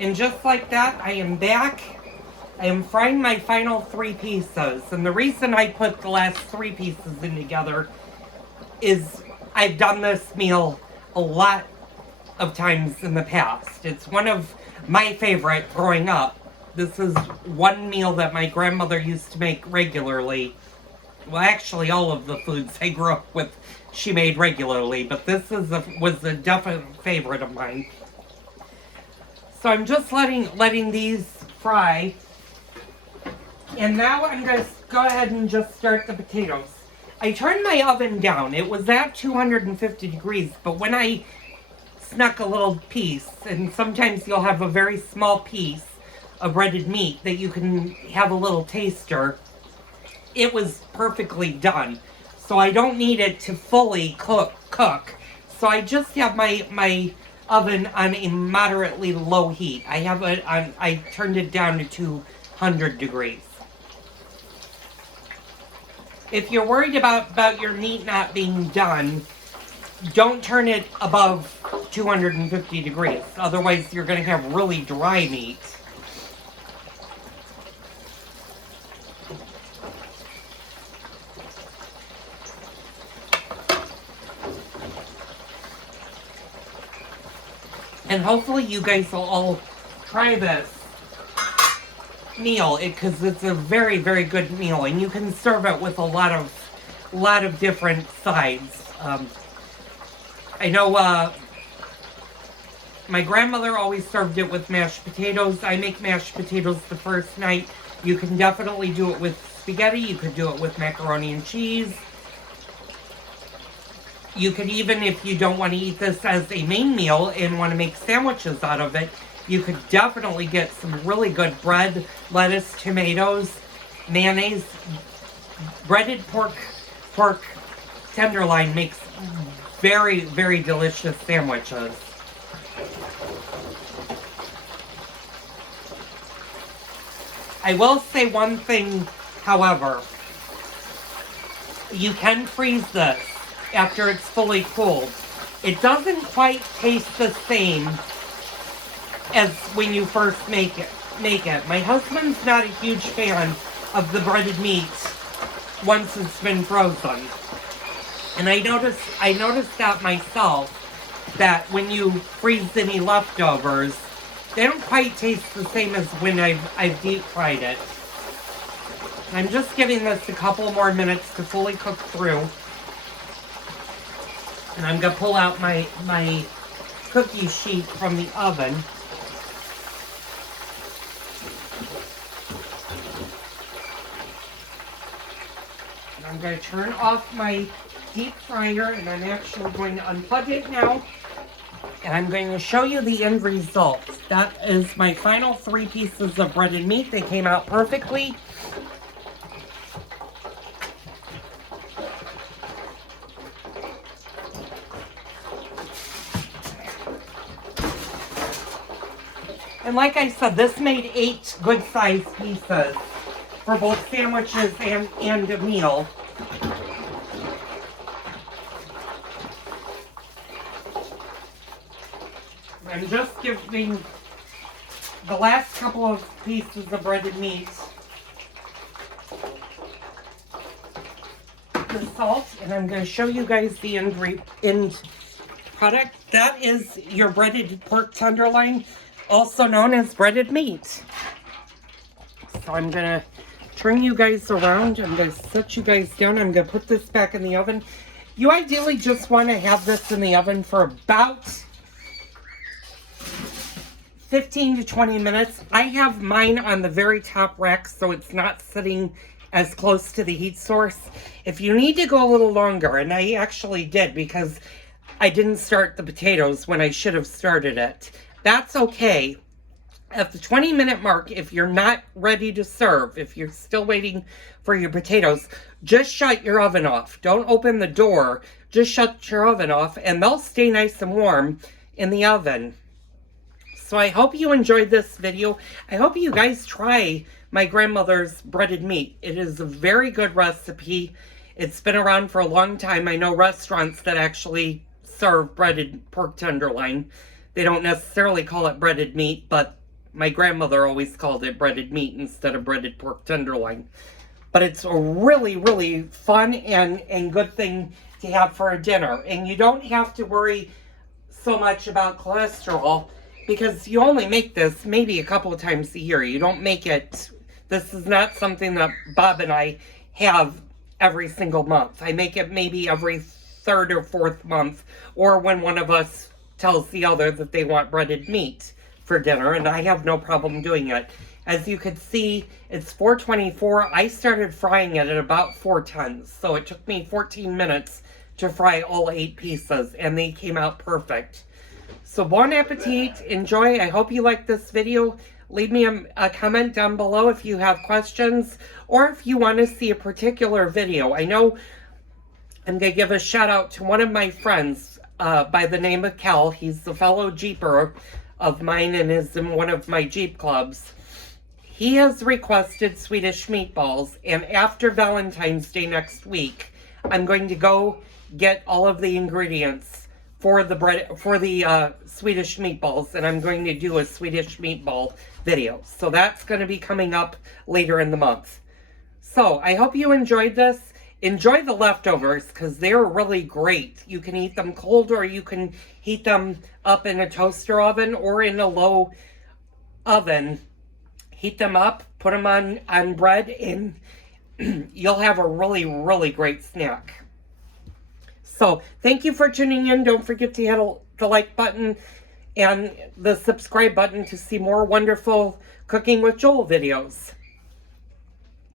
And just like that, I am back. I am frying my final 3 pieces. And the reason I put the last 3 pieces in together is I've done this meal a lot of times in the past. It's one of my favorite growing up. This is one meal that my grandmother used to make regularly. Well, actually, all of the foods I grew up with, she made regularly, but this was a definite favorite of mine. So I'm just letting these fry. And now I'm going to go ahead and just start the potatoes. I turned my oven down. It was at 250 degrees, but when I snuck a little piece, and sometimes you'll have a very small piece of breaded meat that you can have a little taster, it was perfectly done. So I don't need it to fully cook. So I just have my oven on a moderately low heat. I turned it down to 200 degrees. If you're worried about your meat not being done, don't turn it above 250 degrees. Otherwise, you're going to have really dry meat. And hopefully you guys will all try this meal, because it's a very, very good meal, and you can serve it with a lot of different sides. I know my grandmother always served it with mashed potatoes. I make mashed potatoes the first night. You can definitely do it with spaghetti. You could do it with macaroni and cheese. You could even, if you don't want to eat this as a main meal and want to make sandwiches out of it, you could definitely get some really good bread, lettuce, tomatoes, mayonnaise. Breaded pork tenderloin makes very, very delicious sandwiches. I will say one thing, however. You can freeze this after it's fully cooled. It doesn't quite taste the same as when you first make it. My husband's not a huge fan of the breaded meat once it's been frozen. And I noticed that myself, that when you freeze any leftovers, they don't quite taste the same as when I've deep fried it. I'm just giving this a couple more minutes to fully cook through. And I'm going to pull out my cookie sheet from the oven. And I'm going to turn off my deep fryer, and I'm actually going to unplug it now. And I'm going to show you the end result. That is my final 3 pieces of breaded meat. They came out perfectly. And like I said, this made 8 good-sized pieces for both sandwiches and a meal. I'm just giving the last couple of pieces of breaded meat the salt, and I'm going to show you guys the end product. That is your breaded pork tenderloin, also known as breaded meat. So I'm going to turn you guys around. I'm going to set you guys down. I'm going to put this back in the oven. You ideally just want to have this in the oven for about 15 to 20 minutes. I have mine on the very top rack, so it's not sitting as close to the heat source. If you need to go a little longer, and I actually did because I didn't start the potatoes when I should have started it, that's okay. At the 20-minute mark, if you're not ready to serve, if you're still waiting for your potatoes, just shut your oven off. Don't open the door. Just shut your oven off, and they'll stay nice and warm in the oven. So I hope you enjoyed this video. I hope you guys try my grandmother's breaded meat. It is a very good recipe. It's been around for a long time. I know restaurants that actually serve breaded pork tenderloin. They don't necessarily call it breaded meat, but My grandmother always called it breaded meat instead of breaded pork tenderloin. But it's a really, really fun and good thing to have for a dinner. And you don't have to worry so much about cholesterol because you only make this maybe a couple of times a year. You don't make it, this is not something that Bob and I have every single month. I make it maybe every third or fourth month, or when one of us tells the other that they want breaded meat for dinner, and I have no problem doing it. As you can see, it's 4:24. I started frying it at about 4:10, so it took me 14 minutes to fry all 8 pieces, and they came out perfect. So bon appetit, enjoy. I hope you liked this video. Leave me a comment down below if you have questions, or if you want to see a particular video. I know I'm going to give a shout out to one of my friends by the name of Cal. He's a fellow Jeeper of mine and is in one of my Jeep clubs. He has requested Swedish meatballs, and after Valentine's Day next week, I'm going to go get all of the ingredients for the Swedish meatballs, and I'm going to do a Swedish meatball video. So that's going to be coming up later in the month. So I hope you enjoyed this. Enjoy the leftovers because they're really great. You can eat them cold, or you can heat them up in a toaster oven or in a low oven. Heat them up, put them on bread, and you'll have a really, really great snack. So, thank you for tuning in. Don't forget to hit the like button and the subscribe button to see more wonderful Cooking with Joel videos.